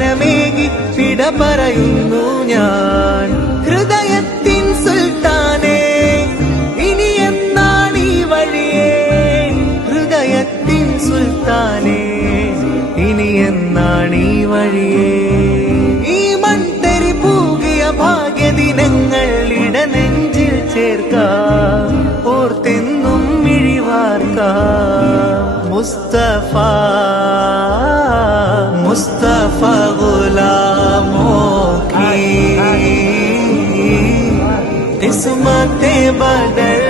സാന്ത്വനമേകി വിട പറയുന്നു ഞാൻ. ഹൃദയത്തിൻ സുൽത്താനേ ഇനി എന്നാണീ വഴിയേ, ഹൃദയത്തിൻ സുൽത്താനേ ഇനി എന്നാണീ വഴിയേ. ഈ മൺതരി പൂകിയ ഭാഗ്യദിനങ്ങൾ ഇടനെഞ്ചിൽ ചേർക്കാം, ഓർത്തെന്നും മിഴിവാർക്കാം. മുസ്തഫ മുസ്തഫ ഗുലാമോ की किस्मतें बदल